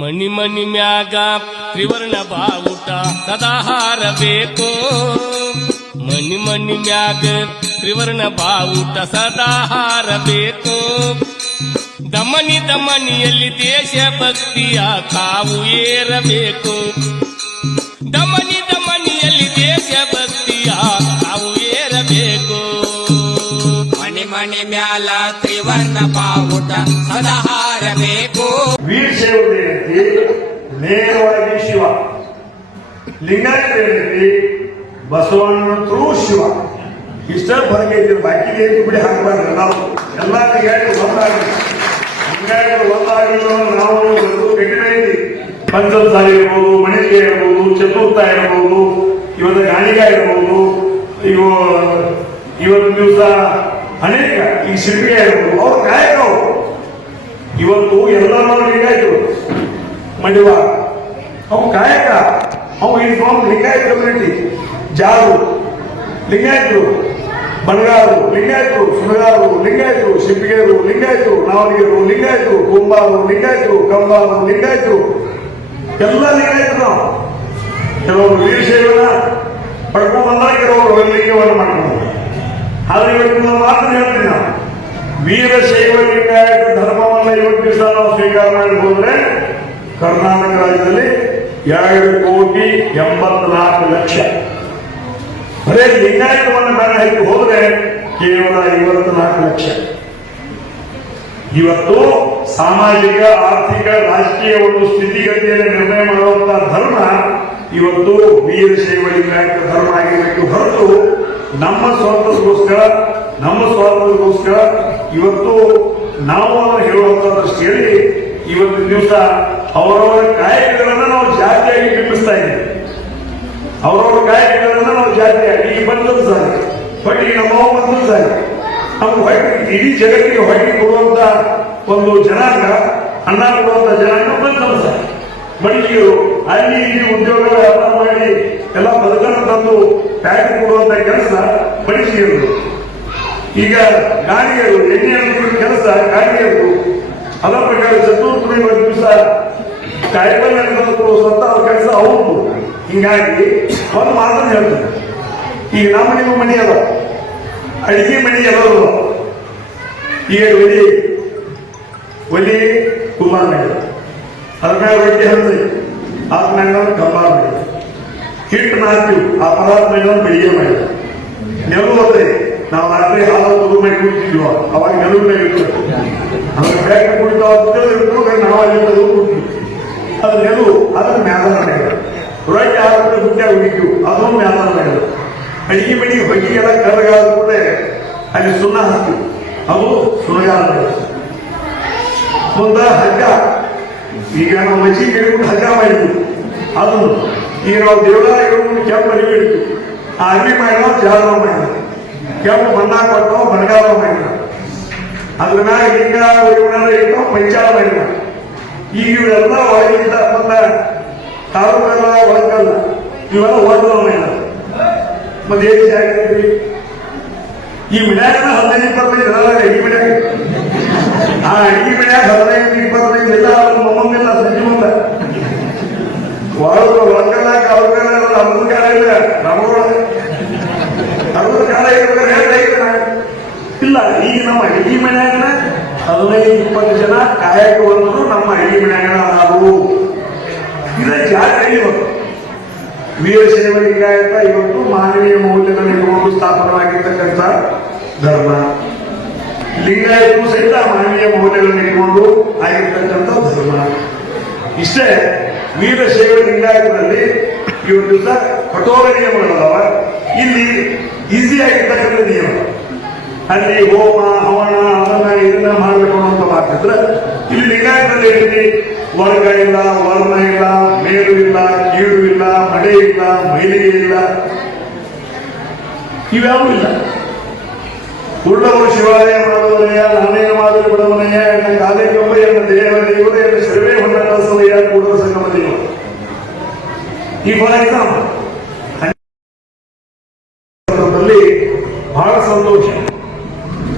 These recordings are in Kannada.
ಮನಿ ಮನಿ ಮ್ಯಾಗ ತ್ರಿವರ್ಣ ಬಾವುಟ ಸದಾ ಹಾರಬೇಕು. ಮನಿ ಮನಿ ಮ್ಯಾಗ ತ್ರಿವರ್ಣ ಬಾವುಟ ಸದಾ ಹಾರಬೇಕು. ದಮನಿ ದಮನಿಯಲ್ಲಿ ದೇಶ ಭಕ್ತಿಯ ಕಾವು ಏರಬೇಕು. ದಮನಿ ದಮನಿಯಲ್ಲಿ ದೇಶ ಭಕ್ತಿಯ ಕಾವು ಏರಬೇಕು. ಮನಿ ಮನಿ ಮ್ಯಾಲ ತ್ರಿವರ್ಣ ಬಾವುಟ ಸದಾ ಹಾರಬೇಕು. ವೀರಶೈವ ಏನೈತಿ ನೇರವಾಗಿ ಶಿವ, ಲಿಂಗಾಯತ ಏನೈತಿ ಬಸವಣ್ಣ ಥ್ರೂ ಶಿವ. ಇಷ್ಟ ಹೊರಗೆ ಐತಿ, ಬಾಕಿ ಬಿಡಿ ಹಾಕಬಾರ್ದು. ನಾವು ಎಲ್ಲ ಲಿಂಗಾಯತರು ಒಂದಾಗಿ, ಲಿಂಗಾಯತರು ಒಂದಾಗಿಲ್ಲ ನಾವು ಕಠಿಣ ಐತಿ. ಪಂಚಮಸಾಲ ಇರ್ಬೋದು, ಮಣಿಕೆ ಇರ್ಬೋದು, ಚತುರ್ಥ ಇರ್ಬೋದು, ಇವತ್ತು ಗಾಣಿಗ ಇರ್ಬೋದು, ಇವತ್ತು ದಿವಸ ಅನೇಕ ಈ ಶಿಲ್ಪಿ ಇರ್ಬೋದು, ಅವ್ರು ಗಾಯಕ. ಅವರು ಇವತ್ತು ಎಲ್ಲರೂ ಲಿಂಗಾಯತರು ಮಡಿವ ಅವು ಗಾಯಕ, ಅವು ಇನ್ಫಾರ್ಮ್ ಲಿಂಗಾಯತ ಕಮ್ಯುನಿಟಿ. ಜಾರು ಲಿಂಗಾಯತರು, ಬಣಗಾರರು ಲಿಂಗಾಯತರು, ಸುಣಗಾರರು ಲಿಂಗಾಯತರು, ಶಿಲ್ಪಿಗೆಯರು ಲಿಂಗಾಯತರು, ನಾವಲಿಗರು ಲಿಂಗಾಯತರು, ಕುಂಬಾರರು ಲಿಂಗಾಯತರು, ಕಂಬಾರರು ಲಿಂಗಾಯತರು, ಎಲ್ಲ ಲಿಂಗಾಯತರು. ನಾವು ಕೆಲವರು ವೀರಶೈವನ ಪಡ್ಕೊಂಡು ಬಂದಾಗ ಕೆಲವರು ಲಿಂಗವನ್ನು ಮಾಡ್ಕೊಂಡು. ಆದ್ರೆ ಇವತ್ತು ಮಾತ್ರ ಹೇಳ್ತೀನಿ, ನಾವು ವೀರಶೈವ ಲಿಂಗಾಯತ ಧರ್ಮವನ್ನ ಇವತ್ತು ದಿವಸ ನಾವು ಸ್ವೀಕಾರ ಮಾಡಿ ಹೋದ್ರೆ ಕರ್ನಾಟಕ ರಾಜ್ಯದಲ್ಲಿ 2,84,00,000 ಬರೇ ಲಿಂಗಾಯತವನ್ನು ಬೇಡ ಹಾಕಿ ಹೋದ್ರೆ ಕೇವಲ 54,00,000. ಇವತ್ತು ಸಾಮಾಜಿಕ, ಆರ್ಥಿಕ, ರಾಜಕೀಯ ಒಂದು ಸ್ಥಿತಿಗತಿಯನ್ನು ನಿರ್ಣಯ ಮಾಡುವಂತಹ ಧರ್ಮ ಇವತ್ತು ವೀರಶೈವ ಲಿಂಗಾಯತ ಧರ್ಮ ಆಗಿರಬೇಕು ಹೊರತು ನಮ್ಮ ಸ್ವಾತಂತ್ರ್ಯಕ್ಕೋಸ್ಕರ ಇವತ್ತು ನಾವು ಅದನ್ನು ಹೇಳುವಂತ ದೃಷ್ಟಿಯಲ್ಲಿ ಇವತ್ತು ದಿವಸ ಅವರವರ ಕಾಯಕಗಳನ್ನ ನಾವು ಜಾತಿಯಾಗಿ ಬಿಂಬಿಸ್ತಾ ಇದ್ದೀವಿ. ಅವರವರ ಕಾಯಕಗಳನ್ನ ನಾವು ಜಾತಿಯಾಗಿ ಈ ಬಂಧದ ಸಾರಿ ಹೊಟ್ಟಿ ನಮ್ಮ ಬಂಧದ ಸಾರಿ ನಾವು ಇಡೀ ಜಗತ್ತಿಗೆ ಹೊಟ್ಟಿ ಕೊಡುವಂತ ಒಂದು ಜನಾಂಗ, ಅನ್ನ ಕೊಡುವಂತ ಜನಾಂಗ ಬಂಧದ ಸಾರಿ. ಮಡಿಕೆಯರು ಅಲ್ಲಿ ಇಲ್ಲಿ ಉದ್ಯೋಗ ವ್ಯಾಪಾರ ಮಾಡಿ ಎಲ್ಲ ಬದುಕನ್ನು ತಂದು ಟ್ಯಾಕ್ಸ್ ಕೊಡುವಂತ ಕೆಲಸ ಮಡಿಕೆಯರು. ಈಗ ಗಾಡಿಯರು ಎಣ್ಣೆ ಕೆಲಸ ಗಾಡಿಯರು. ಅದರ ಪ್ರಕಾರ ಚತುರ್ಥಿ ದಿವಸ ಕಾಯಿಪಲ್ಯ ಸ್ವಂತ ಕೆಲಸ ಅವ್ರದ್ದು. ಹಿಂಗಾಗಿ ಒಂದು ಮಾತನ್ನು ಹೇಳ್ತಾರೆ, ಈಗ ನಮ್ಮ ನೀವು ಮನೆ ಅದ, ಅಡಿಗೆ ಮನೆ ಎಲ್ಲರೂ ಈಗ ಒಲಿ ಕುಮಾರ್ ಮೇಲೆ ಅದ್ರ ಮೇಲೆ ರೊಟ್ಟಿ ಹಂಚ್ರಿ, ಆದ್ಮೇಲೆ ಕಂಬಾರ್ ಮೇಲೆ ಹಿಟ್ಟು ನಾಲ್ಕು ಆ ಪದಾರ್ಥ ಮೇಲೆ ಬೆಳಿಗ್ಗೆ ಮಾಡಿ ನೆಲವು ಹೋದ್ರೆ ನಾವು ರಾತ್ರಿ ಹಾಲು ತುರು ಮಾಡಿ ಕುಡಿತಿದ್ವ, ಅವಾಗ ನೆಲವು ಮೇಲೆ ಇರ್ತದೆ. ಅದ್ರ ಬ್ಯಾಗ್ ಕುಡಿತಾವ ನಾವು ಅಲ್ಲಿ ಕುಡ್ತೀವಿ. ಅದು ನೆಲವು ಅದನ್ನ ಮ್ಯಾದಾನ ಮೇಲೆ ರೊಟ್ಟಿ ಆದ್ರೆ ಗುಡ್ಡ ಹುಡುಕಿವು, ಅದನ್ನು ಮ್ಯಾದಾನ ಮೇಲೆ. ಅಡಿಗೆ ಮಣಿ ಹೊಗೆ ಎಲ್ಲ ಕರಗಾದ ಕೂಡ ಅಲ್ಲಿ ಸುಣ್ಣ ಹಾಕ್ತೀವಿ, ಅದು ಸುಣಗಾಲ ಮೇಲೆ. ಮುಂದ ಹಗ್ಗ, ಈಗ ನಾವು ಮಚ್ಚಿ ಹಿಡಿದು ಹಗ್ಗ ಮಾಡಿದ್ವಿ, ಅದನ್ನು ಈಗ ನಾವು ದೇವರ ಹಿಡಿದು ಕೆಂಪು ಅರಿವಿ ಹಿಡಿತು. ಆ ಅರಿವಿ ಮಾಡಿದ ಜಾಲ ಮಾಡಿದ, ಕೆಂಪು ಬಣ್ಣ ಕೊಟ್ಟು ಬಣಗಾಲ ಮಾಡಿದ, ಅದ್ರ ಮ್ಯಾಗ ಲಿಂಗ ಇಟ್ಟು ಪಂಚಾಲ ಮಾಡಿದ. ಈಗ ಇವೆಲ್ಲ ಒಳಗಿಂದ ಬಂದ ಕಾಲುಕಲ್ಲ ಒಳಗಲ್ಲ ಇವೆಲ್ಲ ಓದೋ ಮಾಡಿದ. ಮತ್ತೆ ಏನ್ ಜಾಗ್ರಿ ಈ ಮನ್ಯಾಗ 15-25 ಜನ ಅಡಿಗೆ ಮನ್ಯಾಗ, ಆ ಅಡಿಗೆ ಮನ್ಯಾಗ 15-25 ಎಲ್ಲ ಮೊಮ್ಮಲ್ಲ ಸಂಜೆ ಮುಂದ ಒಳಗಲ್ಲ ಕಾಲುಕಲ್ಲ ಅದ್ರ ಕಾಲ ಇಲ್ಲ, ನಮಗಳ ಅದ್ರ ಕಾಲ ಇಲ್ಲ. ಈಗ ನಮ್ಮ ಅಡಿಗೆ ಮನ್ಯಾಗನ 15-20 ಜನ ಕಾಯಕ ಬಂದ್ರು ನಮ್ಮ ಅಡಿಗೆ ಮನ್ಯಾಗನ ನಾವು ಇದ ಜಾತಿ ಇವತ್ತು ವೀರಶೈವ ಲಿಂಗಾಯತ ಇವತ್ತು ಮಾನವೀಯ ಮೌಲ್ಯಗಳನ್ನು ಇಟ್ಟುಕೊಂಡು ಸ್ಥಾಪನವಾಗಿರ್ತಕ್ಕಂಥ ಧರ್ಮ. ಲಿಂಗಾಯತರು ಸಹಿತ ಮಾನವೀಯ ಮೌಲ್ಯಗಳನ್ನು ಇಟ್ಟುಕೊಂಡು ಆಗಿರ್ತಕ್ಕಂಥ ಧರ್ಮ. ಇಷ್ಟೇ ವೀರಶೈವ ಲಿಂಗಾಯತದಲ್ಲಿ ಇವತ್ತು ದಿವಸ ಕಠೋರ ನಿಯಮಗಳದಾವ, ಇಲ್ಲಿ ಈಸಿ ಆಗಿರ್ತಕ್ಕಂಥ ನಿಯಮ. ಅಲ್ಲಿ ಹೋಮ ಹವನ ಅದನ್ನ ಇದನ್ನ ಮಾಡಬೇಕು ಅಂತ ಮಾತಿದ್ರೆ ಇಲ್ಲಿ ಲಿಂಗಾಯತದಲ್ಲಿ ಏನಿದೆ, ವರ್ಗ ಇಲ್ಲ, ವರ್ಣ ಇಲ್ಲ, ಮೇಲು ಇಲ್ಲ, ಕೀಳು ಇಲ್ಲ, ಮಡೆ ಇಲ್ಲ, ಮೈಲಿಗೆ ಇಲ್ಲ, ಇವ್ಯಾವೂ ಇಲ್ಲ. ಉಳ್ಳವರು ಶಿವಾಲಯ ಮಾಡುವನೆಯ, ನಾನೇನ ಮಾದರಿ ಬಿಡವನೆಯ, ಎನ್ನ ಕಾಲೇ ಕಂಬ, ಎನ್ನ ದೇವ ದೇವರು, ಎನ್ನ ಸರ್ವೇ ಹೊಂಡ ಸಮಯ ಕೂಡಲ ಸಂಗಮ ದೇವ. ಈ ಫಾರ್ ಎಕ್ಸಾಂಪಲ್ ಬಹಳ ಸಂತೋಷ.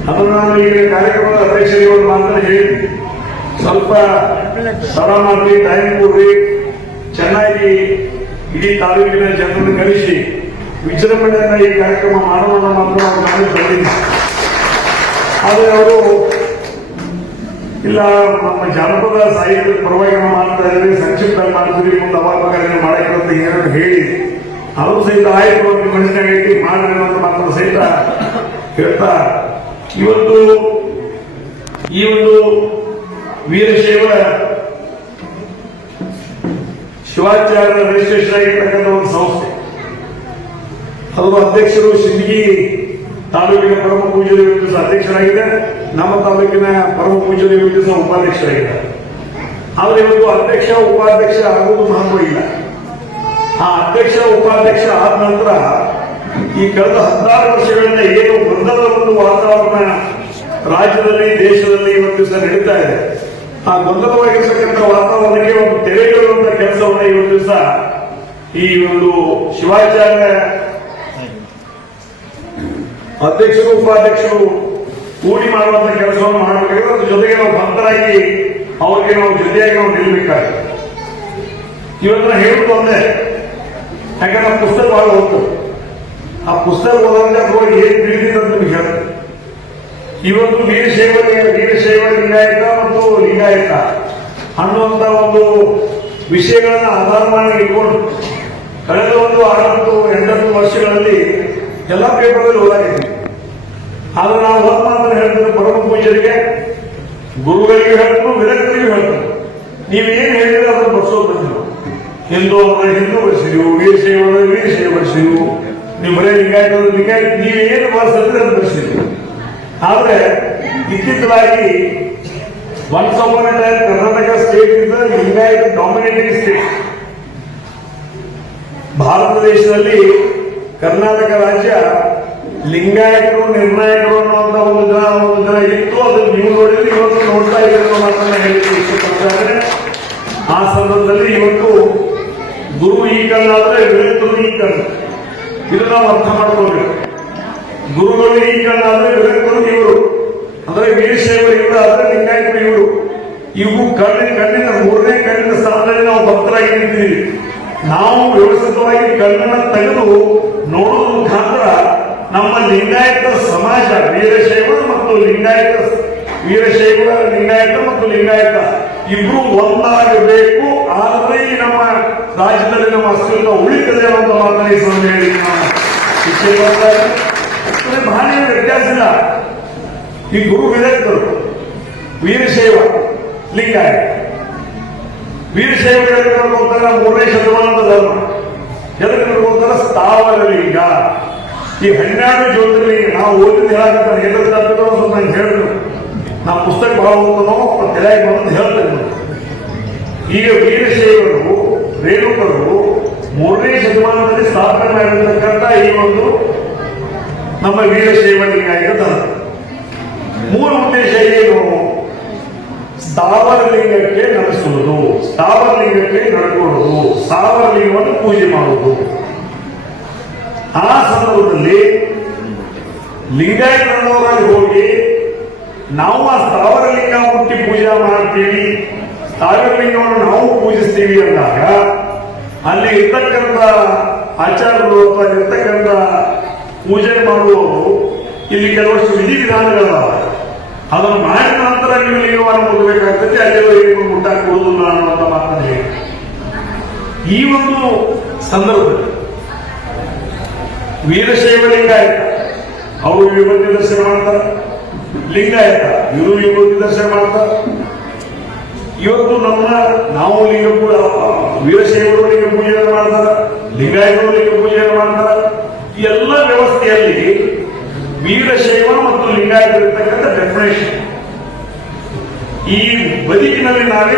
ಅದನ್ನು ನಾನು ಈಗ ಕಾರ್ಯಕ್ರಮದ ಅಧ್ಯಕ್ಷರಿಗೆ ಒಂದು ಮಾತನ್ನು ಹೇಳಿ ಸ್ವಲ್ಪ ಸ್ಥಳ ಮಾಡ್ರಿ, ಟೈಮ್ ಕೊಡ್ರಿ, ಚೆನ್ನಾಗಿ ಇಡೀ ತಾಲೂಕಿನ ಜನರನ್ನು ಕಳಿಸಿ ವಿಜೃಂಭಣೆಯಿಂದ ಈ ಕಾರ್ಯಕ್ರಮ ಮಾಡೋಣ ಅಂತ ನಾವು ಬಂದಿದ್ದೀವಿ. ಆದರೆ ಅವರು ಇಲ್ಲ, ನಮ್ಮ ಜಾನಪದ ಸಾಹಿತ್ಯದ ಪರವಾಗಿ ನಾವು ಮಾಡ್ತಾ ಇದ್ದೀವಿ, ಸಂಕ್ಷಿಪ್ತ ಮಾಡ್ತೀವಿ, ಮುಂದೆ ಅವಾಗಲೇ ಮಾಡಕ್ಕೆ ಏನಾದ್ರು ಹೇಳಿ ಅವರು ಸಹಿತ ಆಯ್ತು ಅಂತ ಮನಸ್ಸಿನಾಗೈತಿ ಮಾಡ್ರಿ ಅಂತ ಮಾತ್ರ ಸಹಿತ ಹೇಳ್ತಾ, ಇವತ್ತು ಈ ಒಂದು ವೀರಶೈವ ಶಿವಾಚಾರ್ಯ ರಿಜಿಸ್ಟ್ರೇಷನ್ ಆಗಿರ್ತಕ್ಕಂಥ ಒಂದು ಸಂಸ್ಥೆ, ಅದರ ಅಧ್ಯಕ್ಷರು ಸಿಂದಗಿ ತಾಲೂಕಿನ ಪರಮ ಪೂಜ್ಯರು ದಿವಸ ಅಧ್ಯಕ್ಷರಾಗಿದೆ, ನಮ್ಮ ತಾಲೂಕಿನ ಪರಮ ಪೂಜ್ಯರು ದಿವಸ ಉಪಾಧ್ಯಕ್ಷರಾಗಿದ್ದಾರೆ. ಆದರೆ ಇವತ್ತು ಅಧ್ಯಕ್ಷ ಉಪಾಧ್ಯಕ್ಷ ಆಗುವುದು ಮಹತ್ವ ಇಲ್ಲ. ಆ ಅಧ್ಯಕ್ಷ ಉಪಾಧ್ಯಕ್ಷ ಆದ ನಂತರ ಈ ಕಳೆದ 16 ವರ್ಷಗಳಿಂದ ಏನು ಗೊಂದಲದ ಒಂದು ವಾತಾವರಣ ರಾಜ್ಯದಲ್ಲಿ ದೇಶದಲ್ಲಿ ಇವತ್ತು ದಿವಸ ನಡೀತಾ ಇದೆ, ಆ ಗೊಂದಲವಾಗಿರ್ತಕ್ಕಂಥ ವಾತಾವರಣಕ್ಕೆ ಒಂದು ತೆರೆಯುವಂತ ಕೆಲಸವನ್ನ ಇವತ್ತು ದಿವಸ ಈ ಒಂದು ಶಿವಾಚಾರ್ಯ ಅಧ್ಯಕ್ಷರು ಉಪಾಧ್ಯಕ್ಷರು ಕೂಡಿ ಮಾಡುವಂತ ಕೆಲಸವನ್ನು ಮಾಡಬೇಕಾದ್ರೆ ಅದ್ರ ಜೊತೆಗೆ ನಾವು ಭಕ್ತರಾಗಿ ಅವ್ರಿಗೆ ನಾವು ಜೊತೆಯಾಗಿ ನಾವು ನಿಲ್ಲಬೇಕಾಗ್ತದೆ. ಇವತ್ತು ಹೇಳುದು ಒಂದೇ, ಯಾಕಂದ್ರೆ ಪುಸ್ತಕ ಬಹಳ ಹೋಗ್ತದೆ. ಆ ಪುಸ್ತಕ ಓದಂದ್ರೆ ಅದ್ರೊಳಗೆ ಏನ್ ತಿಳಿದಿದೆ ಅಂತ ನಿಮ್ಗೆ ಹೇಳ್ತದೆ. ಇವತ್ತು ವೀರಶೈವ ಲಿಂಗಾಯತ ಮತ್ತು ಲಿಂಗಾಯತ ಅನ್ನುವಂತ ಒಂದು ವಿಷಯಗಳನ್ನ ಆಧಾರ ಮಾಡಿ ಇಟ್ಕೊಂಡು ಕಳೆದ ಒಂದು 6-8 ವರ್ಷಗಳಲ್ಲಿ ಎಲ್ಲ ಪೇಪರ್ಗಳಲ್ಲಿ ಓದಾಗಿದ್ವಿ. ಆದ್ರೆ ನಾವು ಹೋದ ಮಾತ್ರ ಹೇಳ್ತಾರೆ, ಪರಮ ಪೂಜ್ಯರಿಗೆ ಗುರುಗಳಿಗೂ ಹೇಳ್ತು, ವಿರಕ್ತರಿಗೂ ಹೇಳ್ತು, ನೀವೇನು ಹೇಳಿದ್ರೆ ಅದನ್ನು ಬರ್ಸೋದು ಬಂದಿಲ್ಲ. ಹಿಂದೂ ಅಂದ್ರೆ ಹಿಂದೂ ಬರ್ಸಿದೀವು, ವೀರಶೈವ ಬರ್ಸಿದೀವು, ನೀವು ಬರೀ ಲಿಂಗಾಯತ ನೀವೇನು ಬರ್ಸಿದ್ರೆ ಅದು ಬರ್ಸಿದೀವಿ. ಆದ್ರೆ ಇತ್ತೀಚಲಾಗಿ once upon a time Karnataka state is Lingayat dominating state. Bharat ದೇಶದಲ್ಲಿ ಕರ್ನಾಟಕ ರಾಜ್ಯ ಲಿಂಗಾಯತರು ನಿರ್ಣಾಯಕರು ಅನ್ನುವಂತ ಒಂದು ಜನ ಇತ್ತು. ಅದನ್ನು ನೀವು ನೋಡಿದ್ರೆ ಇವತ್ತು ನೋಡ್ತಾ ಇದ್ದೀರಿ ಮಾತನ್ನ ಹೇಳಿಕ್ಕೆ ಇಷ್ಟಪಡ್ತಾರೆ. ಆ ಸಂದರ್ಭದಲ್ಲಿ ಇವತ್ತು ಗುರು ಈ ಕಣ್ಣಾದ್ರೆ ವಿರಕ್ತರು ಈ ಕಣ್ಣು, ಇದು ನಾವು ಅರ್ಥ ಮಾಡ್ಕೊಳ್ಬೇಕು. ಗುರುಗಳು ಈ ಕಣ್ಣಾದ್ರೆ ವಿರಕ್ತರು ಇವರು, ಅಂದ್ರೆ ವೀರಶೈವರು ಇವರು, ಆದ್ರೆ ಲಿಂಗಾಯತರು ಇವರು. ಇವು ಕಣ್ಣಿನ 3ನೇ ಕಣ್ಣಿನ ಸ್ಥಾನದಲ್ಲಿ ನಾವು ಭಕ್ತರಾಗಿ ನಿಂತಿದ್ದೀವಿ. ನಾವು ವ್ಯವಸ್ಥಿತವಾಗಿ ಕಣ್ಣನ್ನ ತೆಗೆದು ನೋಡೋದ್ರ ಮುಖಾಂತರ ನಮ್ಮ ಲಿಂಗಾಯತ ಸಮಾಜ ವೀರಶೈವ ಮತ್ತು ಲಿಂಗಾಯತ ಇಬ್ರು ಒಂದಾಗಬೇಕು. ಆದರೆ ಈ ನಮ್ಮ ರಾಜ್ಯದಲ್ಲಿ ನಮ್ಮ ಅಸ್ತಿತ್ವ ಉಳಿತದೆ ಅನ್ನೋ ಮಾತನ್ನ ಈ ಸಮಯ ಹೇಳಿ ಬಹಳ ವ್ಯತ್ಯಾಸ ಇಲ್ಲ. ಈ ಗುರು ವಿರಕ್ತರು ವೀರಶೈವ ಲಿಂಗಾಯತ, ವೀರಶೈವಗಳಿಗೆ ನೋಡ್ಕೊಂತಾರ 3ನೇ ಶತಮಾನದ ಧರ್ಮ, ಎದಕ್ಕೆ ನೋಡ್ಕೊಂತಾರ ಸ್ಥಾವರ ಲಿಂಗ. ಈ 12 ಜ್ಯೋತಿರ್ಲಿಂಗ ನಾವು ಓದಿದ್ದು ಹೇಳಕಂತ ಸ್ವಲ್ಪ ನಂಗೆ ಹೇಳಿದ್ರು, ನಾ ಪುಸ್ತಕ ಬಹಳ ಓದ್ತಾನೋ ತಲೆಯಾಗಿ ಬಂದು ಹೇಳ್ತೇನೆ. ಈಗ ವೀರಶೈವರು ರೇಣುಕರು 3ನೇ ಶತಮಾನದಲ್ಲಿ ಸ್ಥಾಪನೆ ಮಾಡಿರ್ತಕ್ಕಂಥ ಈ ಒಂದು ನಮ್ಮ ವೀರಶೈವ ಲಿಂಗಾಯತ ಧರ್ಮ ಮೂಲ ಉದ್ದೇಶ ಏನು? ಸ್ಥಾವರ ಲಿಂಗಕ್ಕೆ ನಡೆಸುವುದು, ಸ್ಥಾವರ ಲಿಂಗಕ್ಕೆ ನಡ್ಕೊಳ್ಳುವುದು, ಸ್ಥಾವರ ಲಿಂಗವನ್ನು ಪೂಜೆ ಮಾಡುವುದು. ಆ ಸಂದರ್ಭದಲ್ಲಿ ಲಿಂಗಾಯತರವರಾಗಿ ಹೋಗಿ ನಾವು ಆ ಸ್ಥಾವರ ಲಿಂಗ ಮುಟ್ಟಿ ಪೂಜೆ ಮಾಡ್ತೀವಿ, ಸ್ಥಾವರ ಲಿಂಗವನ್ನು ನಾವು ಪೂಜಿಸ್ತೀವಿ ಅಂದಾಗ ಅಲ್ಲಿ ಇರ್ತಕ್ಕಂಥ ಆಚಾರ್ಯರು ಅಥವಾ ಇರ್ತಕ್ಕಂಥ ಪೂಜೆ ಮಾಡುವವರು ಇಲ್ಲಿ ಕೆಲವಷ್ಟು ವಿಧಿವಿಧಾನಗಳವ. ಅದನ್ನು ಮಾಡಿದ ನಂತರ ನೀವು ಲಿಂಗವನ್ನು ಮುಟ್ಟಬೇಕಾಗ್ತದೆ, ಅಲ್ಲೆಲ್ಲ ಏನು ಮುಟ್ಟಾಕ್ ಕೊಡುವುದಿಲ್ಲ ಅನ್ನುವಂಥ ಮಾತನ್ನು ಹೇಳಿ ಈ ಒಂದು ಸಂದರ್ಭದಲ್ಲಿ ವೀರಶೈವ ಲಿಂಗಾಯತ ಅವರು ವಿಭೂತಿ ದರ್ಶನ ಮಾಡ್ತಾರೆ, ಲಿಂಗಾಯತ ಇವರು ವಿಭೂತಿ ದರ್ಶನ ಮಾಡ್ತಾರೆ. ಇವತ್ತು ನಾವು ಲಿಂಗ ವೀರಶೈವರು ಲಿಂಗ ಪೂಜೆಯನ್ನು ಮಾಡ್ತಾರೆ, ಲಿಂಗಾಯತರು ಲಿಂಗ ಪೂಜೆಯನ್ನು ಮಾಡ್ತಾರೆ. ಈ ಎಲ್ಲ ವ್ಯವಸ್ಥೆಯಲ್ಲಿ ವೀರಶೈವ ಮತ್ತು ಲಿಂಗಾಯತ ಇರ್ತಕ್ಕಂಥ ಡೆಫಿನೇಷನ್ ಈ ಬದುಕಿನಲ್ಲಿ ನಾವೇ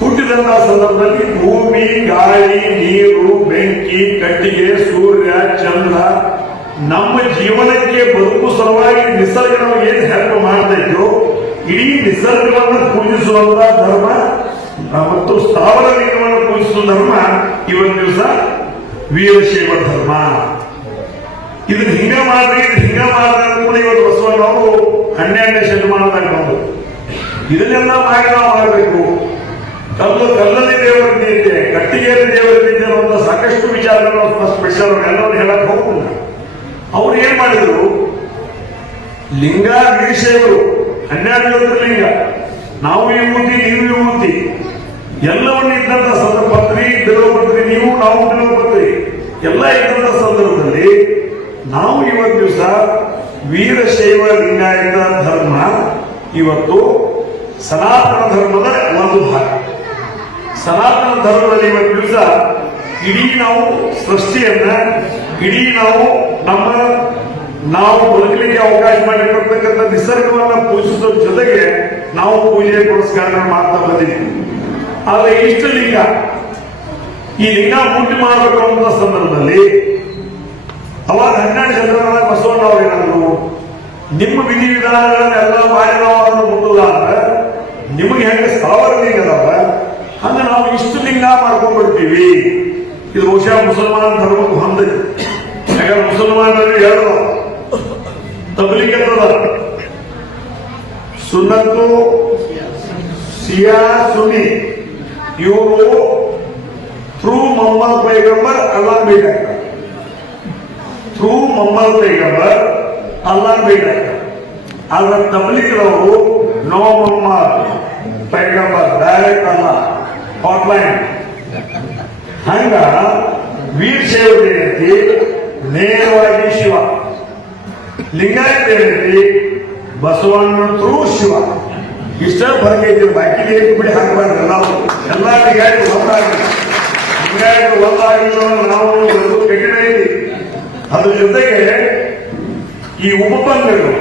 ಹುಟ್ಟಿದಂತಹ ಸಂದರ್ಭದಲ್ಲಿ ಭೂಮಿ, ಗಾಳಿ, ನೀರು, ಬೆಂಕಿ, ಕಟ್ಟಿಗೆ, ಸೂರ್ಯ, ಚಂದ್ರ ನಮ್ಮ ಜೀವನಕ್ಕೆ ಬದುಕು ಸಲುವಾಗಿ ನಿಸರ್ಗ ನಮಗೆ ಏನು ಹೆಲ್ಪ್ ಮಾಡ್ತಾ ಇದ್ರು, ಇಡೀ ನಿಸರ್ಗವನ್ನು ಪೂಜಿಸುವಂತಹ ಧರ್ಮ ಮತ್ತು ಸ್ಥಾವರ ಲಿಂಗವನ್ನು ಪೂಜಿಸುವ ಧರ್ಮ ಇವತ್ತು ದಿವಸ ವೀರಶೈವ ಧರ್ಮ. ಇದನ್ನ ಹಿಂಗ ಮಾಡಿದ್ರೆ ಕೂಡ ಇವತ್ತು ಬಸವಣ್ಣವರು 12ನೇ ಶತಮಾನದಾಗ ಬಂದು ಇದನ್ನೆಲ್ಲ ಮಾಡಿ ನಾವು ಮಾಡಬೇಕು. ಕಲ್ಲಲ್ಲಿ ದೇವರ ಇದೆ, ಕಟ್ಟಿಗೆಯಲ್ಲಿ ದೇವರ ಇದೆ ಅನ್ನುವಂಥ ಸಾಕಷ್ಟು ವಿಚಾರಗಳನ್ನು ಸ್ಪೆಷಲ್ ಎಲ್ಲರೂ ಹೇಳಕ್ ಹೋಗುದಿಲ್ಲ. ಅವ್ರು ಏನ್ ಮಾಡಿದ್ರು, ಲಿಂಗ ವೀರಶೈವರು 12 ಲಿಂಗ, ನಾವು ವಿಭೂತಿ ನೀವು ವಿಭೂತಿ ಎಲ್ಲವನ್ನ ಇದ್ದಂತ ಪತ್ರಿ ಬಿಡುವಪತ್ರಿ, ನೀವು ನಾವು ಬಿಡುವಪತ್ರಿ ಎಲ್ಲ ಇದ್ದಂತ ಸಂದರ್ಭದಲ್ಲಿ ನಾವು ಇವತ್ತು ದಿವಸ ವೀರಶೈವ ಲಿಂಗಾಯತ ಧರ್ಮ ಇವತ್ತು ಸನಾತನ ಧರ್ಮದ ಒಂದು ಭಾಗ. ಸನಾತನ ಧರ್ಮದಲ್ಲಿ ಇವತ್ತು ದಿವಸ ಇಡೀ ನಾವು ಸೃಷ್ಟಿಯನ್ನ, ಇಡೀ ನಾವು ಬದುಕಲಿಕ್ಕೆ ಅವಕಾಶ ಮಾಡಿಕೊಡ್ತಕ್ಕಂಥ ನಿಸರ್ಗವನ್ನ ಪೂಜಿಸುವ ಜೊತೆಗೆ ನಾವು ಪೂಜೆ ಪುರಸ್ಕಾರಗಳು ಮಾಡ್ತಾ ಬಂದಿದ್ದೀವಿ. ಆದ್ರೆ ಇಷ್ಟು ಲಿಂಗ, ಈ ಲಿಂಗ ಮೂರ್ತಿ ಮಾಡಬೇಕು ಅನ್ನೋ ಸಂದರ್ಭದಲ್ಲಿ ಅವಾಗ 12 ಜನರ ಬಸವಣ್ಣ ಅವರು ಏನಾದ್ರು, ನಿಮ್ಮ ವಿಧಿವಿಧಾನಗಳನ್ನೆಲ್ಲ ಮಾಡಿ ನಾವು ಅದನ್ನು ಮುಟ್ಟುದ ಅಂದ್ರೆ ನಿಮಗೆ ಹೆಂಗೆ 1000 ಲಿಂಗ ಅದಾವ, ಹಂಗ ನಾವು ಇಷ್ಟು ಲಿಂಗ ಮಾಡ್ಕೊಂಡ್ಬಿಡ್ತೀವಿ. ಇದು ಬಹುಶಃ ಮುಸಲ್ಮಾನ ಧರ್ಮಕ್ಕೆ ಹೊಂದಿದೆ. ಯಾಕಂದ್ರೆ ಮುಸಲ್ಮಾನರಲ್ಲಿ ಹೇಳಿದ್ರು ತಬ್ಲೀಗ್ ಸುನ್ನತ್ತು ಶಿಯಾ ಸುನ್ನಿ, ಇವರು ಥ್ರೂ ಮೊಹಮ್ಮದ್ ಪೈಗಂಬರ್ ಅಲ್ಲಾ ಭೇಟಿ ಆಗ್ತಾರೆ. ಥ್ರೂ ಮೊಹಮ್ಮದ್ ಪೈಗಂಬರ್ ಅಲ್ಲಾ ಭೇಟಿ ಆಗ್ತಾರೆ. ಆದ್ರೆ ತಬ್ಲೀಗ್ರವರು ನೋ ಮೊಹಮ್ಮದ್ ಪೈಗಂಬರ್, ಡೈರೆಕ್ಟ್ ಅಲ್ಲ, ಹಾಟ್ಲೈನ್. ಹಂಗ ವೀರಶೈವ ಏನೈತಿ ನೇರವಾಗಿ ಶಿವ, ಲಿಂಗಾಯತ ಏನೈತಿ ಬಸವಣ್ಣ ಥ್ರೂ ಶಿವ. ಇಷ್ಟ ಬರ್ಕೈತಿ, ಬಾಕಿ ಬಿಡಿ ಹಾಕಬಾರ್ದು. ಎಲ್ಲ ಲಿಂಗಾಯತ ಒಂದಾಗಿ, ಲಿಂಗಾಯತ ಒಂದಾಗಿಲ್ಲ ನಾವು ಕಠಿಣ ಐತಿ. ಅದ್ರ ಜೊತೆಗೆ ಈ ಉಪಪಂಗಗಳು